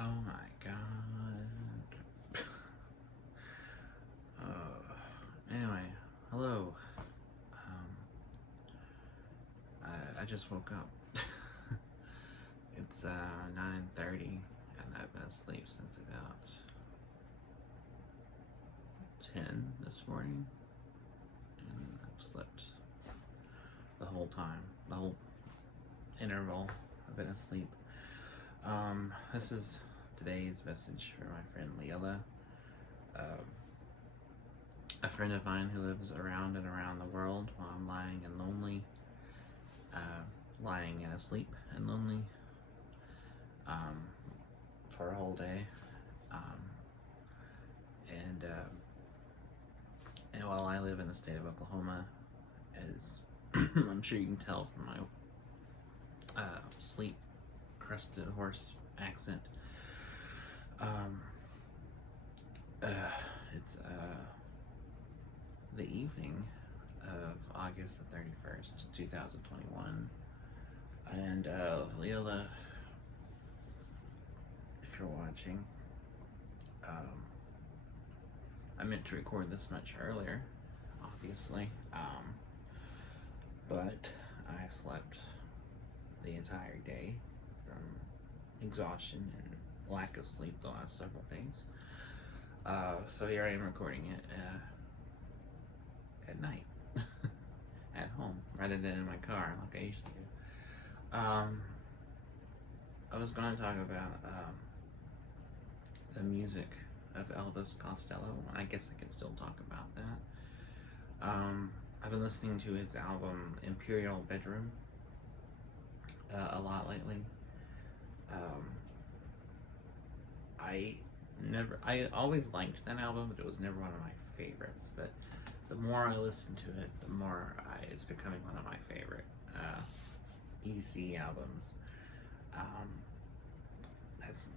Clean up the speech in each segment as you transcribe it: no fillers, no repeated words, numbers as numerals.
Oh my god. Anyway, hello. I just woke up. It's 9:30 and I've been asleep since about 10 this morning. And I've slept the whole time, the whole interval I've been asleep. This is today's message for my friend Lilla, a friend of mine who lives around and around the world while I'm lying and lonely, lying and asleep and lonely, for a whole day, and while I live in the state of Oklahoma, as I'm sure you can tell from my sleep crusted horse accent, it's the evening of August the 31st, 2021, and Leola, if you're watching, I meant to record this much earlier, obviously, but I slept the entire day from exhaustion and lack of sleep the last several days. So here I am recording it at night, at home, rather than in my car like I usually do. I was going to talk about the music of Elvis Costello. I guess I can still talk about that. I've been listening to his album Imperial Bedroom a lot lately. I always liked that album, but it was never one of my favorites. But the more I listen to it, the more it's becoming one of my favorite EC albums. That's,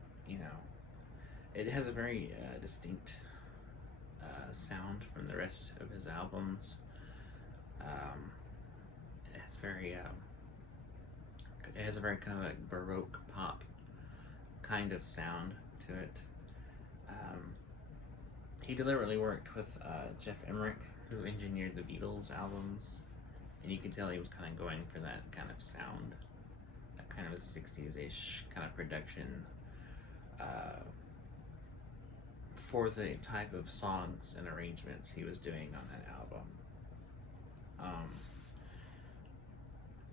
it has a very distinct sound from the rest of his albums. It's very, it has a very kind of like Baroque pop kind of sound to it. He deliberately worked with Jeff Emmerich, who engineered the Beatles albums, and you can tell he was kind of going for that kind of sound, that kind of a 60s-ish kind of production, for the type of songs and arrangements he was doing on that album.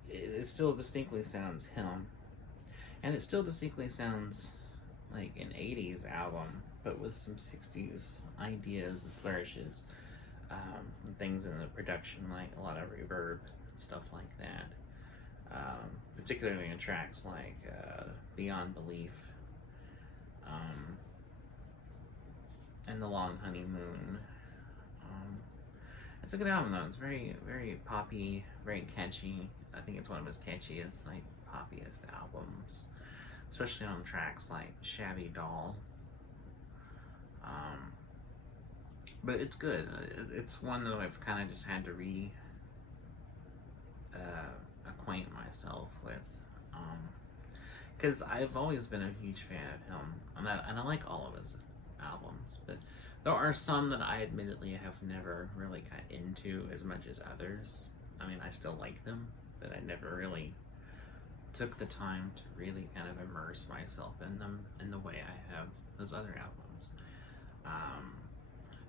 It still distinctly sounds him, and it still distinctly sounds like an 80s album, but with some 60s ideas and flourishes, and things in the production, like a lot of reverb, stuff like that, particularly in tracks like Beyond Belief, and The Long Honeymoon. It's a good album though. It's very, very poppy, very catchy. I think it's one of his catchiest, like, poppiest albums, especially on tracks like Shabby Doll. But it's good. It's one that I've kind of just had to acquaint myself with, because I've always been a huge fan of him, and I like all of his albums, but there are some that I admittedly have never really got into as much as others. I mean, I still like them, but I never really took the time to really kind of immerse myself in them in the way I have his other albums.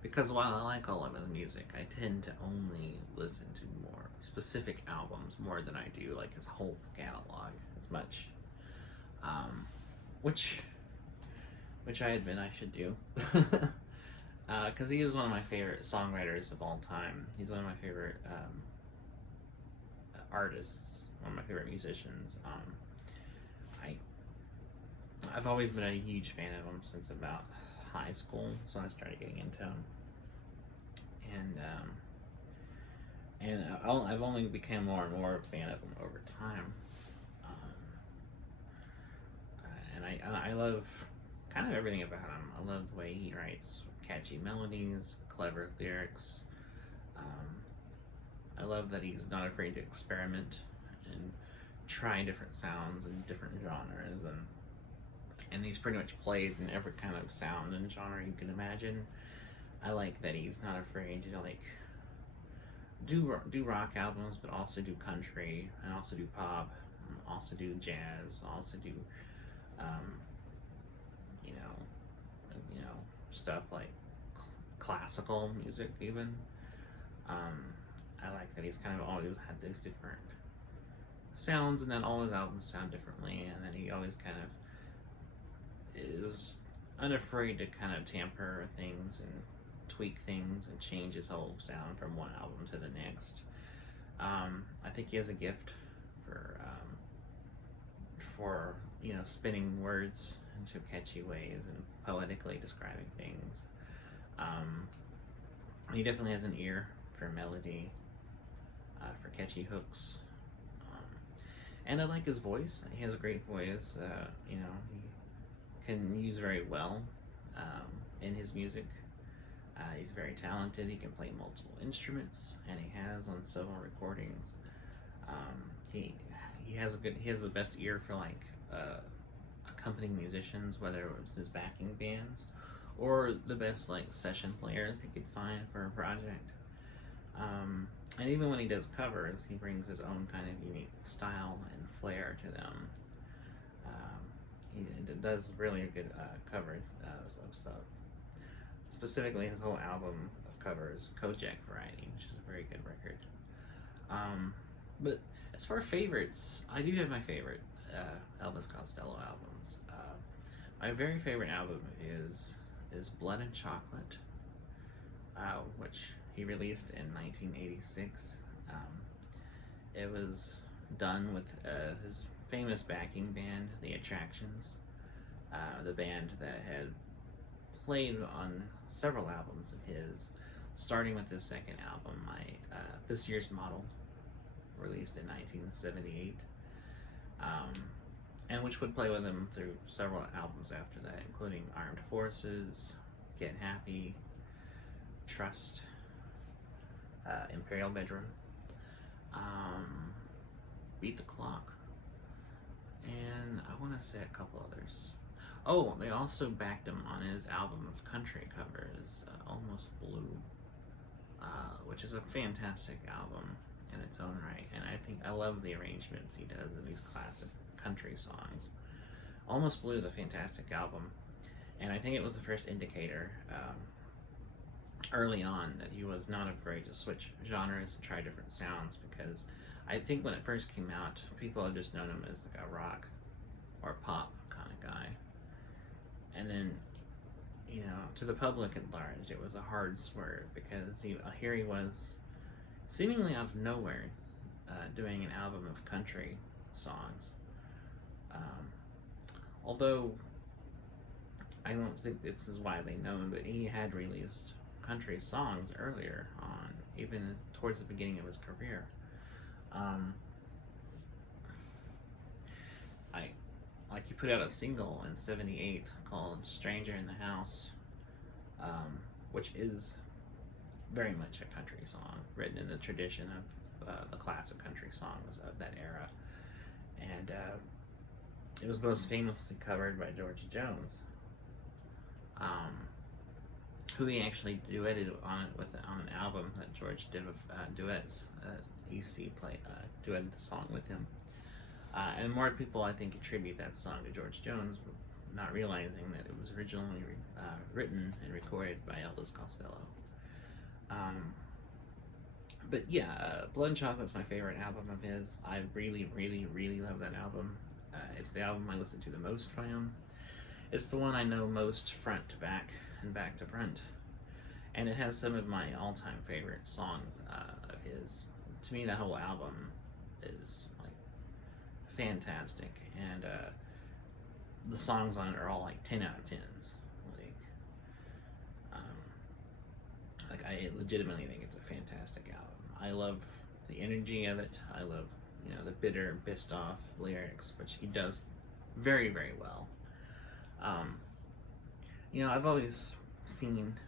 Because while I like all of his music, I tend to only listen to more specific albums more than I do like his whole catalog as much. Which I admit I should do. Because he is one of my favorite songwriters of all time. He's one of my favorite artists, one of my favorite musicians. I've always been a huge fan of him since about high school, so I started getting into him, and I've only become more and more a fan of him over time, and I love kind of everything about him. I love the way he writes catchy melodies, clever lyrics. I love that he's not afraid to experiment and try different sounds and different genres, and and he's pretty much played in every kind of sound and genre you can imagine. I like that he's not afraid to like do rock albums, but also do country, and also do pop, and also do jazz, also do um, you know stuff like classical music even. I like that he's kind of always had these different sounds, and then all his albums sound differently, and then he always kind of is unafraid to kind of tamper things and tweak things and change his whole sound from one album to the next. I think he has a gift for spinning words into catchy ways and poetically describing things. He definitely has an ear for melody, for catchy hooks, and I like his voice. He has a great voice. He can use very well in his music. He's very talented. He can play multiple instruments, and he has on several recordings. He has the best ear for like accompanying musicians, whether it was his backing bands or the best like session players he could find for a project. And even when he does covers, he brings his own kind of unique style and flair to them. He does really good coverage of stuff. Specifically, his whole album of covers, Kojak Variety, which is a very good record. But as far as favorites, I do have my favorite Elvis Costello albums. My very favorite album is Blood and Chocolate, which he released in 1986. It was done with his famous backing band, The Attractions, the band that had played on several albums of his, starting with his second album, This Year's Model, released in 1978, and which would play with him through several albums after that, including Armed Forces, Get Happy, Trust, Imperial Bedroom, Beat the Clock, and I want to say a couple others. Oh, they also backed him on his album of country covers, Almost Blue, which is a fantastic album in its own right, and I love the arrangements he does of these classic country songs. Almost Blue is a fantastic album, and I think it was the first indicator early on that he was not afraid to switch genres and try different sounds, because I think when it first came out, people had just known him as like a rock or pop kind of guy. And then, to the public at large, it was a hard swerve, because here he was, seemingly out of nowhere, doing an album of country songs. Although, I don't think this is widely known, but he had released country songs earlier on, even towards the beginning of his career. He put out a single in '78 called Stranger in the House, which is very much a country song, written in the tradition of the classic country songs of that era. And it was most famously covered by George Jones, who he actually duetted on an album that George did with duets. EC duetted the song with him. And more people, I think, attribute that song to George Jones, not realizing that it was originally written and recorded by Elvis Costello. But yeah, Blood and Chocolate's my favorite album of his. I really, really, really love that album. It's the album I listen to the most from him. It's the one I know most front to back and back to front. And it has some of my all-time favorite songs of his. To me, that whole album is fantastic, and the songs on it are all like 10 out of 10s. I legitimately think it's a fantastic album. I love the energy of it. I love the bitter, pissed off lyrics, which he does very, very well. I've always seen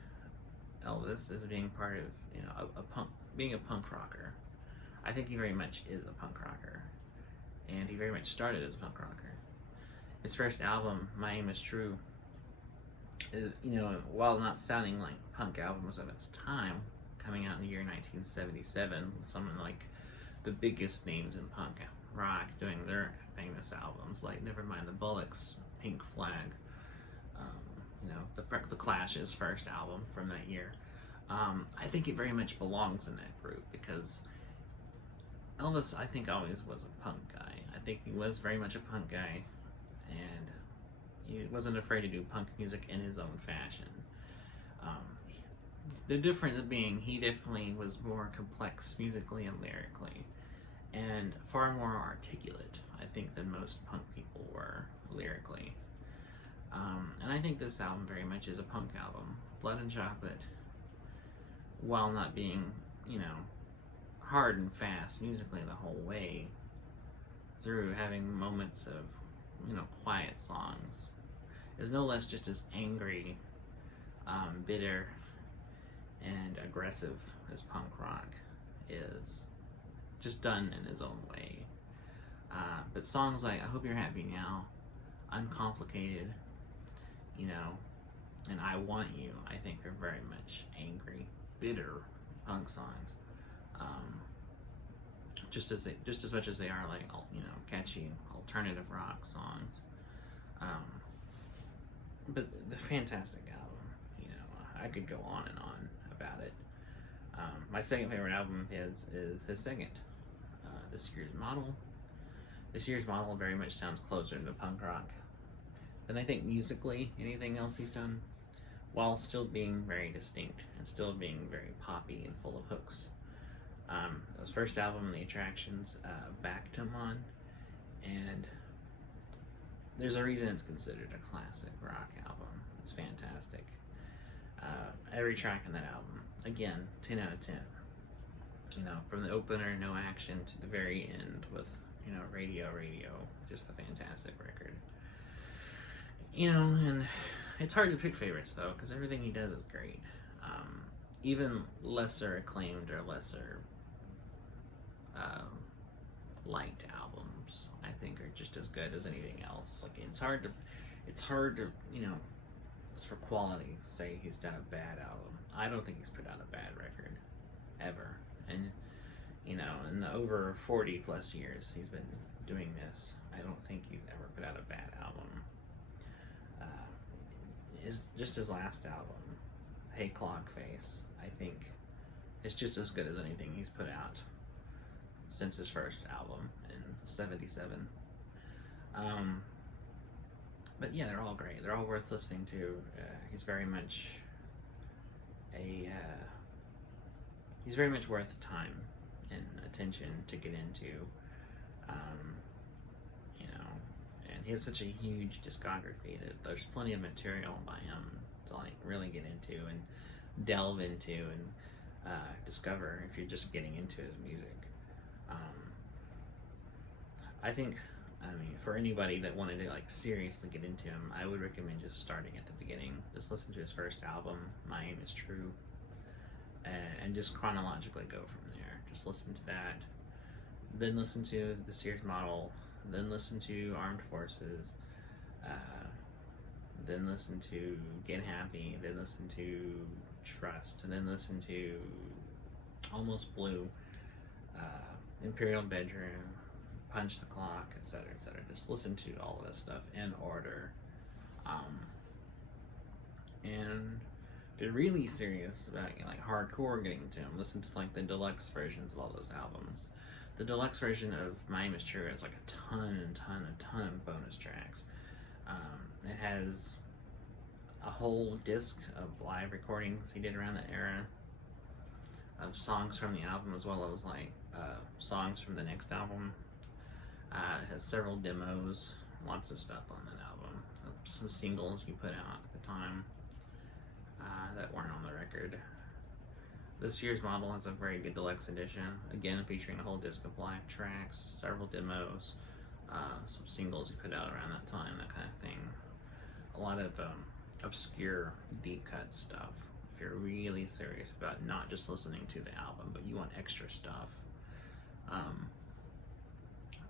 Elvis as being part of being a punk rocker. I think he very much is a punk rocker. And he very much started as a punk rocker. His first album, My Aim Is True, is, while not sounding like punk albums of its time, coming out in the year 1977, with someone like the biggest names in punk rock doing their famous albums, like Nevermind the Bollocks, Pink Flag, the Clash's first album from that year. I think it very much belongs in that group because Elvis, I think, always was a punk guy. I think he was very much a punk guy, and he wasn't afraid to do punk music in his own fashion. The difference being he definitely was more complex musically and lyrically, and far more articulate, I think, than most punk people were lyrically. And I think this album very much is a punk album. Blood and Chocolate, while not being, hard and fast musically the whole way through, having moments of, quiet songs, is no less just as angry, bitter, and aggressive as punk rock is, just done in his own way. But songs like I Hope You're Happy Now, Uncomplicated, and I Want You, I think are very much angry, bitter punk songs. Just as much as they are like, catchy alternative rock songs. But the fantastic album, I could go on and on about it. My second favorite album is his second, This Year's Model. This Year's Model very much sounds closer to punk rock than I think musically anything else he's done, while still being very distinct and still being very poppy and full of hooks. His first album, The Attractions, backed him on, and there's a reason it's considered a classic rock album. It's fantastic. Every track on that album, again, 10 out of 10. From the opener, No Action, to the very end with, Radio, just a fantastic record. And it's hard to pick favorites, though, because everything he does is great. Even lesser acclaimed or lesser liked albums, I think, are just as good as anything else. Like, it's hard to, as for quality, say he's done a bad album. I don't think he's put out a bad record, ever. And, in the over 40 plus years he's been doing this, I don't think he's ever put out a bad album. Just his last album, Hey Clockface, I think is just as good as anything he's put out since his first album in '77. But yeah, they're all great. They're all worth listening to. He's very much worth the time and attention to get into. And he has such a huge discography that there's plenty of material by him to really get into and delve into and discover if you're just getting into his music. I think, for anybody that wanted to seriously get into him, I would recommend just starting at the beginning. Just listen to his first album, My Aim Is True, and just chronologically go from there. Just listen to that, then listen to This Year's Model, then listen to Armed Forces, then listen to Get Happy, then listen to Trust, and then listen to Almost Blue, Imperial Bedroom, Punch the Clock, etc., etc. Just listen to all of this stuff in order. And if you're really serious about hardcore getting into them, listen to the deluxe versions of all those albums. The deluxe version of My Aim Is True has a ton of bonus tracks. It has a whole disc of live recordings he did around that era of songs from the album, as well as songs from the next album. It has several demos, lots of stuff on that album. Some singles he put out at the time that weren't on the record. This Year's Model has a very good deluxe edition, again featuring a whole disc of live tracks, several demos, some singles he put out around that time, that kind of thing. A lot of obscure, deep cut stuff. If you're really serious about not just listening to the album, but you want extra stuff.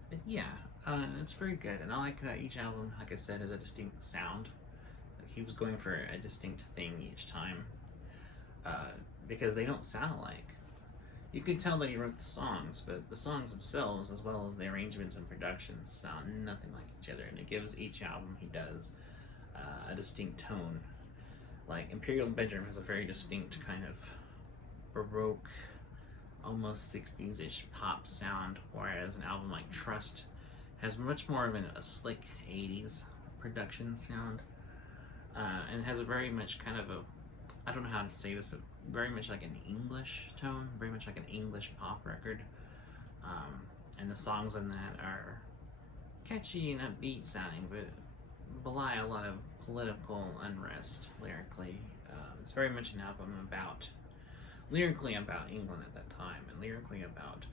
But yeah, It's very good, and I like that each album, like I said, has a distinct sound. He was going for a distinct thing each time, because they don't sound alike. You can tell that he wrote the songs, but the songs themselves, as well as the arrangements and production, sound nothing like each other, and it gives each album he does a distinct tone. Like Imperial Bedroom has a very distinct kind of Baroque, almost 60s-ish pop sound, whereas an album like Trust has much more of a slick 80s production sound, and has a very much kind of a, I don't know how to say this, but very much like an English tone, very much like an English pop record. And the songs on that are catchy and upbeat sounding, but belie a lot of political unrest lyrically. It's very much an album lyrically about England at that time, and lyrically about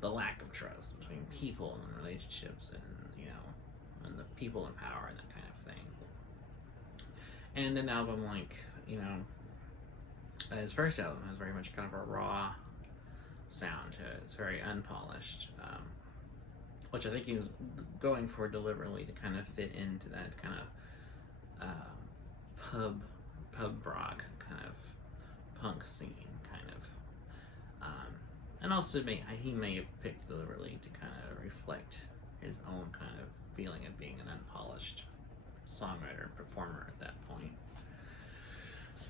the lack of trust between people and relationships, and and the people in power and that kind of thing. And an album like his first album has very much kind of a raw sound to it. It's very unpolished, which I think he was going for deliberately to kind of fit into that kind of pub rock kind of punk scene kind of, and also he may have picked deliberately to kind of reflect his own kind of feeling of being an unpolished songwriter performer at that point.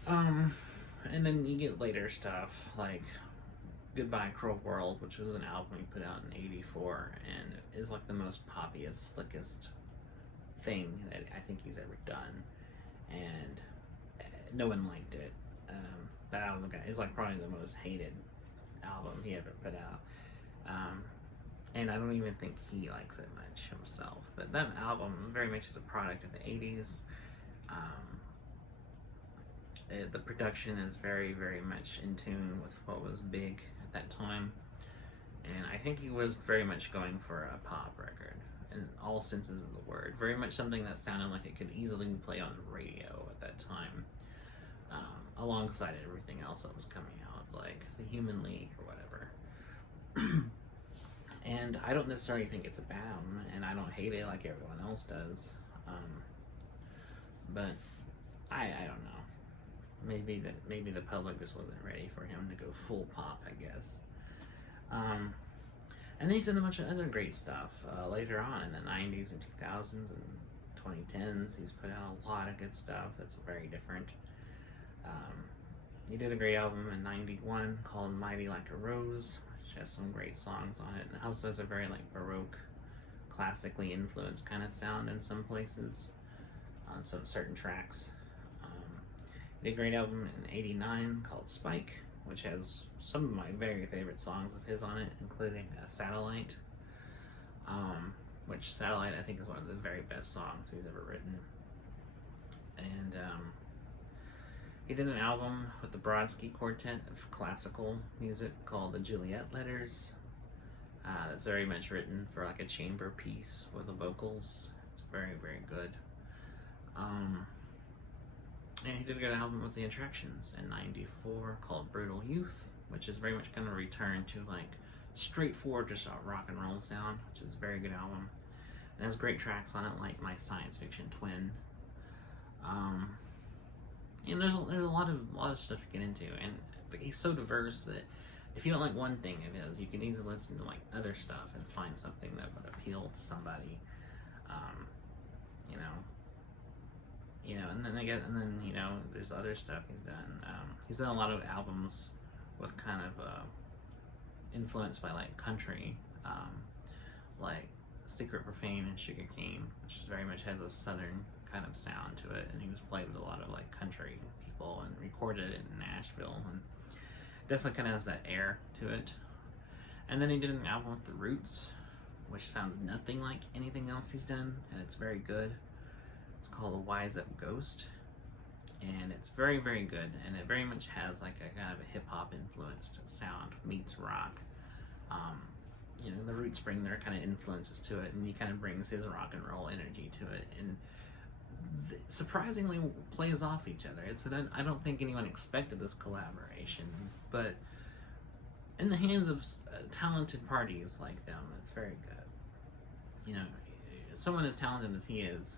And then you get later stuff like Goodbye Cruel World, which was an album he put out in '84 and is like the most poppiest, slickest thing that I think he's ever done, and no one liked it. That album is like probably the most hated album he ever put out, and I don't even think he likes it much himself. But that album very much is a product of the '80s. The production is very, very much in tune with what was big at that time, and I think he was very much going for a pop record in all senses of the word. Very much something that sounded like it could easily be played on the radio at that time, alongside everything else that was coming out, like the Human League or whatever. And I don't necessarily think it's a bad album, and I don't hate it like everyone else does, but I don't know. Maybe the public just wasn't ready for him to go full pop, I guess. And then he's done a bunch of other great stuff later on in the 90s and 2000s and 2010s. He's put out a lot of good stuff that's very different. He did a great album in '91 called Mighty Like a Rose, which has some great songs on it, and it also has a very like Baroque, classically influenced kind of sound in some places on some certain tracks. He did a great album in '89 called Spike, which has some of my very favorite songs of his on it, including Satellite, which Satellite I think is one of the very best songs he's ever written. And he did an album with the Brodsky Quartet of classical music called the Juliet Letters. That's very much written for like a chamber piece with the vocals. It's very, very good. And he did a good album with the Attractions in '94 called Brutal Youth, which is very much kind of a return to like straightforward, just a rock and roll sound, which is a very good album. It has great tracks on it, like My Science Fiction Twin. And there's a lot of stuff to get into, and he's so diverse that if you don't like one thing of his, you can easily listen to like other stuff and find something that would appeal to somebody. And then there's other stuff he's done. He's done a lot of albums with kind of influenced by like country, like Secret Profane and Sugarcane, which is very much has a southern kind of sound to it, and he was played with a lot of like country people and recorded it in Nashville, and definitely kind of has that air to it. And then he did an album with The Roots, which sounds nothing like anything else he's done, and it's very good. It's called A Wise Up Ghost, and it's very, very good, and it very much has like a kind of a hip-hop influenced sound meets rock. The Roots bring their kind of influences to it, and he kind of brings his rock and roll energy to it, and surprisingly plays off each other. I don't think anyone expected this collaboration, but in the hands of talented parties like them, it's very good. you know, someone as talented as he is,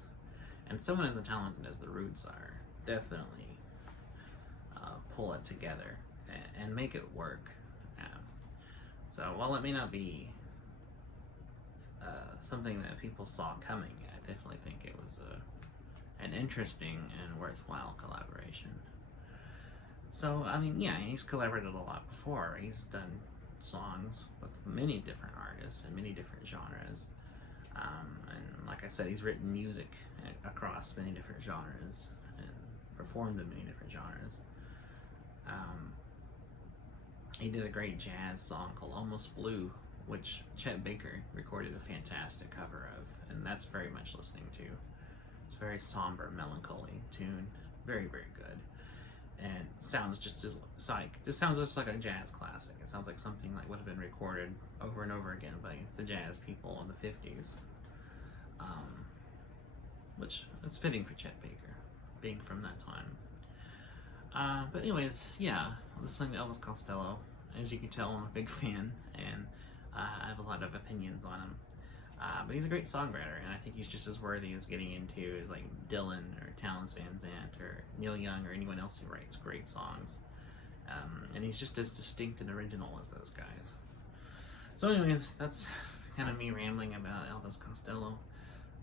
and someone as talented as the Roots are, definitely pull it together and make it work. So while it may not be something that people saw coming, I definitely think it was an interesting and worthwhile collaboration. So, I mean, yeah, he's collaborated a lot before. He's done songs with many different artists and many different genres. And like I said, he's written music across many different genres and performed in many different genres. He did a great jazz song called Almost Blue, which Chet Baker recorded a fantastic cover of, and that's very much listening to. It's a very somber, melancholy tune, very, very good, and sounds just sounds just like a jazz classic. It sounds like something that would have been recorded over and over again by the jazz people in the 50s, which is fitting for Chet Baker, being from that time. But anyways, yeah, listening to Elvis Costello, as you can tell, I'm a big fan, and I have a lot of opinions on him. But he's a great songwriter, and I think he's just as worthy as getting into as like Dylan or Talons Van Zandt or Neil Young or anyone else who writes great songs. And he's just as distinct and original as those guys. So anyways, that's kind of me rambling about Elvis Costello.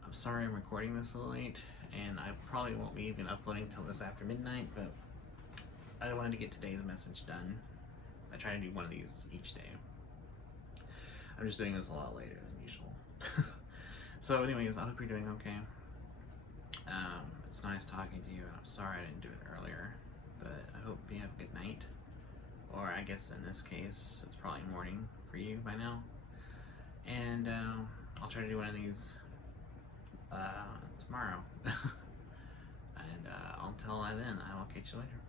I'm sorry I'm recording this a little late, and I probably won't be even uploading till this after midnight, but I wanted to get today's message done. I try to do one of these each day. I'm just doing this a lot later than usual. So anyways, I hope you're doing okay. It's nice talking to you, and I'm sorry I didn't do it earlier, but I hope you have a good night. Or I guess in this case, it's probably morning for you by now. And I'll try to do one of these tomorrow. And until then, I will catch you later.